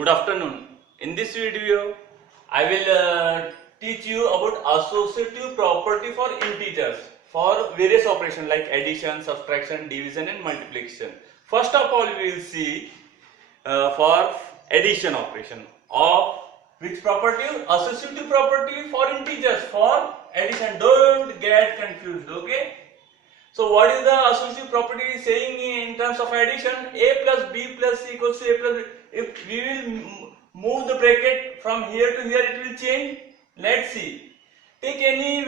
Good afternoon. In this video, I will teach you about associative property for integers for various operations like addition, subtraction, division and multiplication. First of all, we will see for addition operation of which property? Associative property for integers for addition. Don't get confused, okay? So what is the associative property saying in terms of addition? A plus B plus C equals to A plus B. If we will move the bracket from here to here, it will change. Let's see. Take any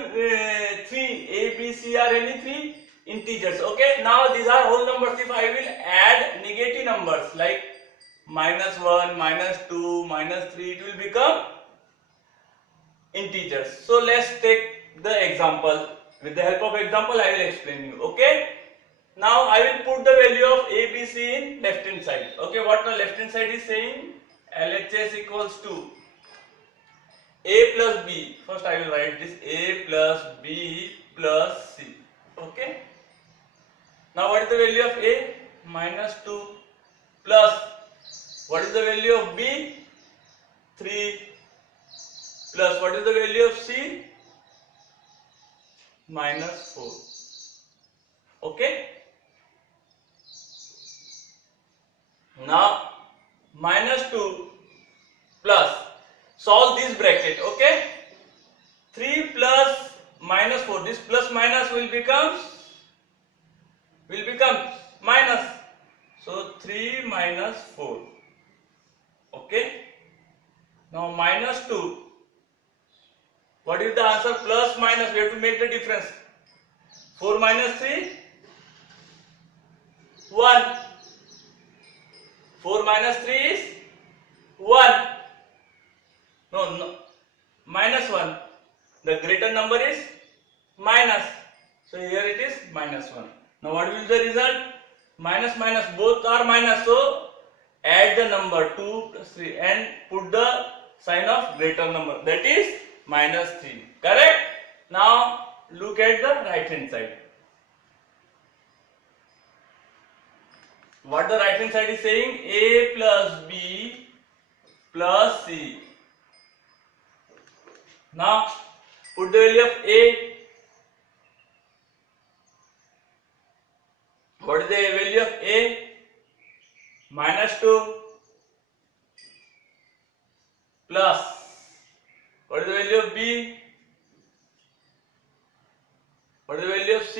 three, A, B, C are any three integers. Okay. Now these are whole numbers. If I will add negative numbers like -1, -2, -3, it will become integers. So let's take the example. With the help of example, I will explain you. Okay. Now I will put the value of A, B, C in left hand side. Okay. What the left hand side is saying? LHS equals to A plus B. First I will write this A plus B plus C. Okay. Now what is the value of A? -2 plus what is the value of B? 3 plus what is the value of C? -4. Okay. Now -2 plus solve this bracket. Okay. 3 plus -4. This plus minus will become minus. So 3 minus 4. Okay. Now -2. What is the answer? Plus minus. We have to make the difference. 4 minus 3, 1. 4 minus 3 is 1. No, -1. The greater number is minus. So here it is -1. Now what will be the result? Minus minus, both are minus. So add the number 2 plus 3 and put the sign of greater number. That is -3. Correct? Now look at the right hand side. What the right hand side is saying? A plus B plus C. Now put the value of A. What is the value of A? -2 plus what is the value of B? What is the value of C?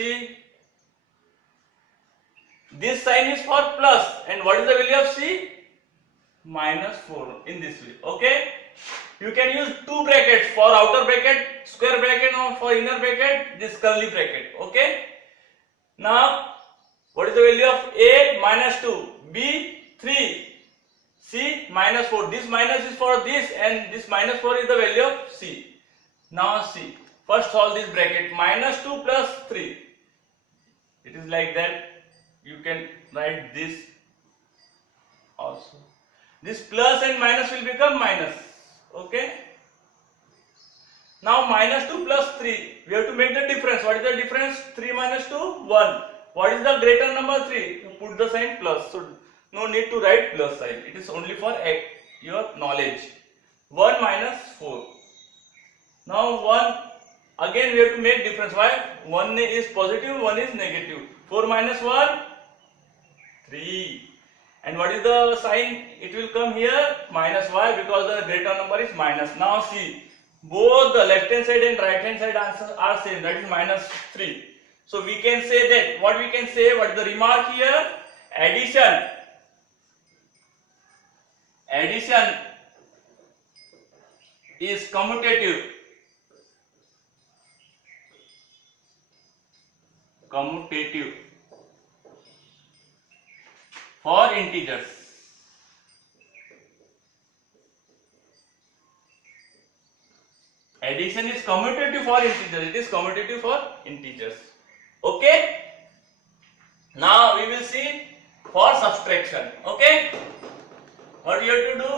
This sign is for plus, and what is the value of C? -4 in this way. Okay. You can use two brackets for outer bracket, square bracket, or for inner bracket, this curly bracket. Okay. Now, what is the value of A? -2, B 3, C -4. This minus is for this, and this -4 is the value of C. Now see. First solve this bracket. -2 plus 3. It is like that. You can write this also. This plus and minus will become minus. Okay. Now -2 plus 3. We have to make the difference. What is the difference? 3 minus 2, 1. What is the greater number? 3. You put the sign plus. So no need to write plus sign. It is only for your knowledge. 1 minus 4. Now 1. Again we have to make difference. Why? 1 is positive, 1 is negative. 4 minus 1, 3. And what is the sign? It will come here minus. Why? Because the greater number is minus. Now see, both the left hand side and right hand side answers are same. That is -3. So we can say that. What we can say? What is the remark here? Addition. Addition is commutative. Commutative for integers. Addition is commutative for integers. It is commutative for integers. Okay. Now we will see for subtraction. Okay. What you have to do?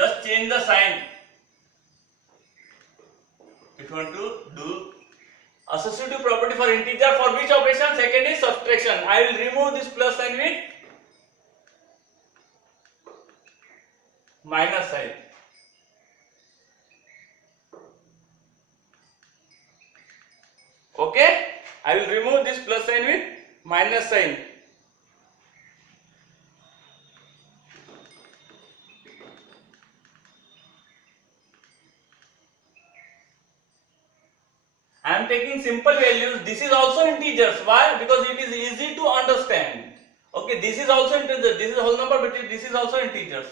Just change the sign. If you want to do associative property for integer, for which operation? Second is subtraction. I will remove this plus sign with minus sign. Okay, I will remove this plus sign with minus sign. I am taking simple values. This is also integers. Why? Because it is easy to understand. Okay, this is also integer. This is a whole number, but this is also integers.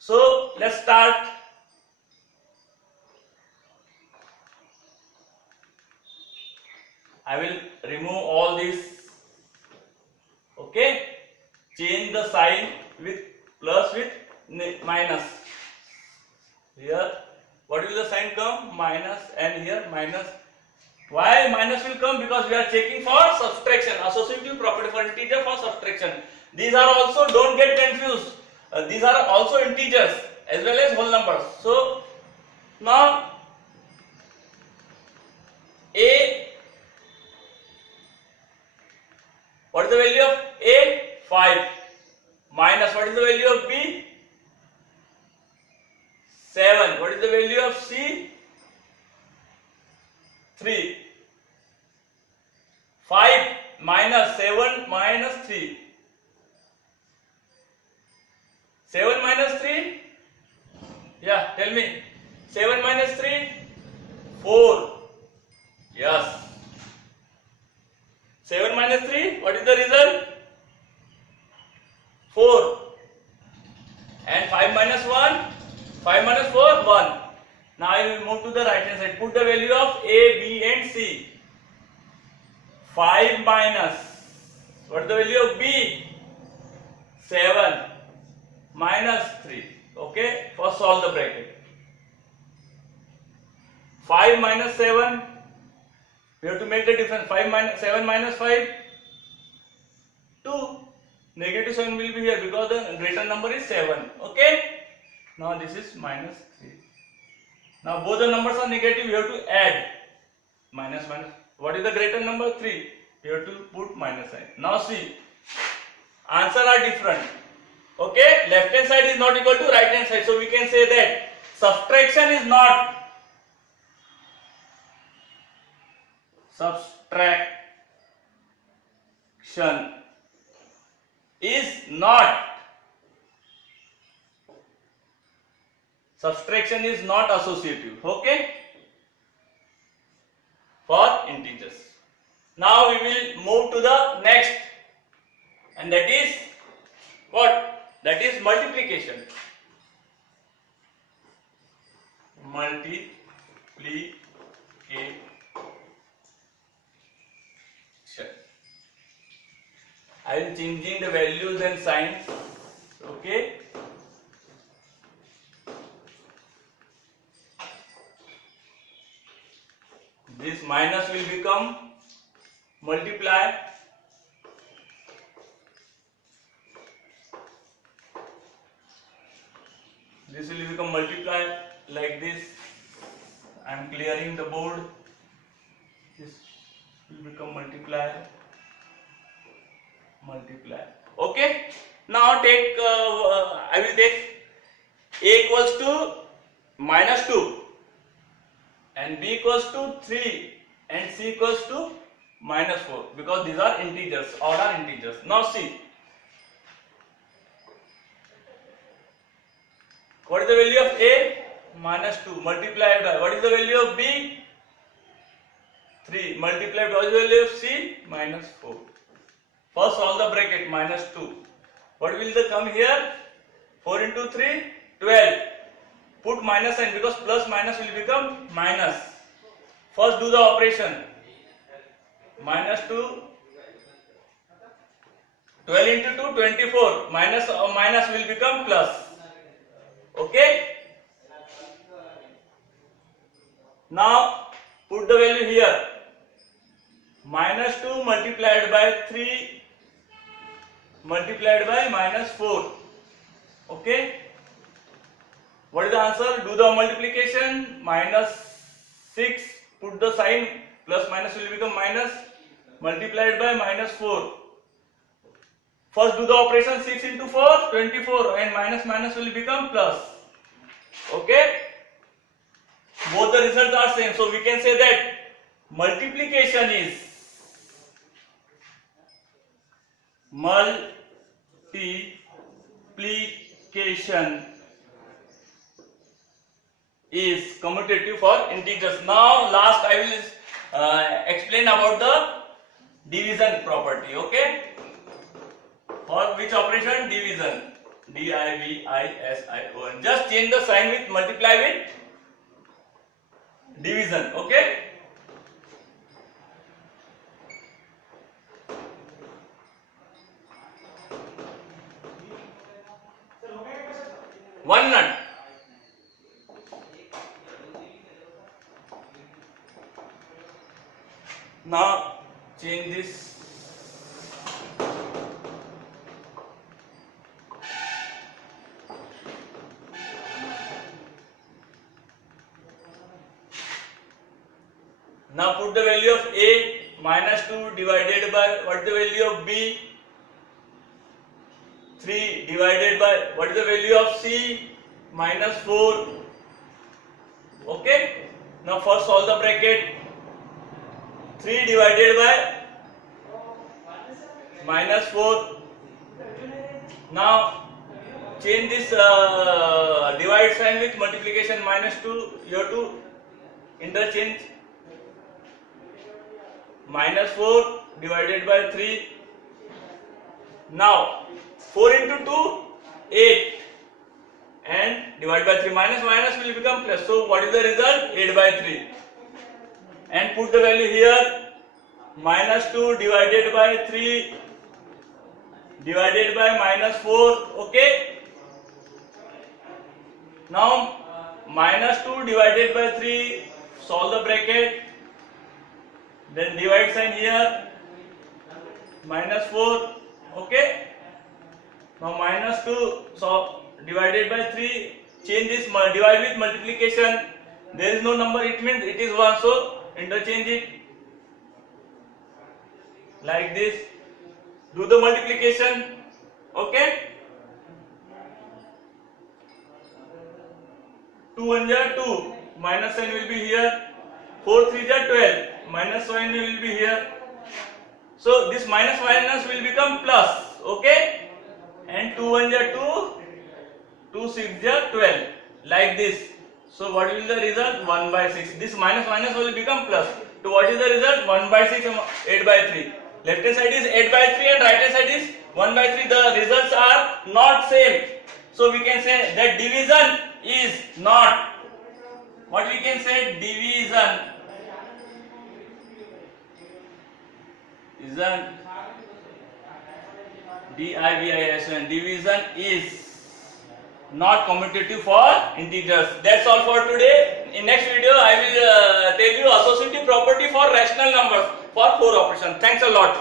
So let's start. I will remove all this. Okay, change the sign with plus with minus. Here, what will the sign come? Minus, and here minus. Why minus will come? Because we are checking for subtraction, associative property for integer for subtraction. These are also, don't get confused, these are also integers as well as whole numbers. So now a, what is the value of a? 5, minus what is the value of b? 7. What is the value of c? 3. 5 minus 7 minus 3. 7 minus 3? Yeah, tell me. 7 minus 3? 4. Yes. 7 minus 3? What is the result? 4. And 5 minus 1? 5 minus 4? 1. Now I will move to the right hand side. Put the value of A, B and C. 5 minus, what is the value of B? 7 minus 3. Okay, first solve the bracket. 5 minus 7, we have to make the difference. 5 minus 7 minus 5, 2. Negative 7 will be here because the greater number is 7. Okay, now this is minus 3. Now both the numbers are negative, you have to add. Minus minus. What is the greater number? 3. You have to put minus sign. Now see, answer are different. Okay, left hand side is not equal to right hand side. So we can say that subtraction is not subtraction is not associative. Okay, for integers. Now we will move to the next, and that is what? That is multiplication. Multiplication. I am changing the values and signs. Okay. This minus will become multiply. This will become multiply like this. I am clearing the board. This will become multiply. Okay. Now take. I will take a equals to minus 2 and b equals to 3 and c equals to minus 4 because these are integers. All are integers. Now see. What is the value of a? Minus 2 multiplied by, what is the value of b? 3 multiplied by, what is the value of c? Minus 4. First solve the bracket, minus 2. What will the come here? 4 into 3, 12. Put minus sign because plus minus will become minus. First do the operation. Minus 2, 12 into 2, 24. Minus will become plus. Okay. Now put the value here. Minus 2 multiplied by 3 multiplied by minus 4. Okay. What is the answer? Do the multiplication. Minus 6. Put the sign. Plus minus will become minus. Multiplied by minus 4. First do the operation 6 into 4, 24, and minus minus will become plus. Okay? Both the results are same. So we can say that multiplication is commutative for integers. Now last I will explain about the division property. Okay? For which operation? Division. D-I-V-I-S-I-O-N. Just change the sign with multiply with division. Okay? One nut. Now change this. Now put the value of A minus 2 divided by what is the value of B? 3 divided by what is the value of C? Minus 4. Okay? Now first solve the bracket. 3 divided by minus 4. Now change this divide sign with multiplication minus 2. You have to interchange. Minus 4 divided by 3. Now 4 into 2, 8, and divide by 3. Minus minus will become plus. So what is the result? 8 by 3. And put the value here. Minus 2 divided by 3 divided by minus 4. Okay. Now minus 2 divided by 3. Solve the bracket. Then divide sign here. Minus 4. Okay. Now minus 2 so divided by 3. Change this divide with multiplication. There is no number, it means it is 1. So interchange it like this. Do the multiplication. Okay. 2 1 are 2. Minus sign will be here. 4 3 are 12. Minus sign will be here. So this minus minus will become plus. Okay. And 2 1 are 2. 2 6 are 12. Like this. So what will be the result? 1 by 6. This minus minus will become plus. So what is the result? 1 by 6, 8 by 3. Left hand side is 8 by 3 and right hand side is 1 by 3. The results are not same. So we can say that division is not. What we can say? Division is an D-I-V-I-S-O-N. Division is not commutative for integers. That's all for today. In next video I will tell you associative property for rational numbers for 4 operations. Thanks a lot.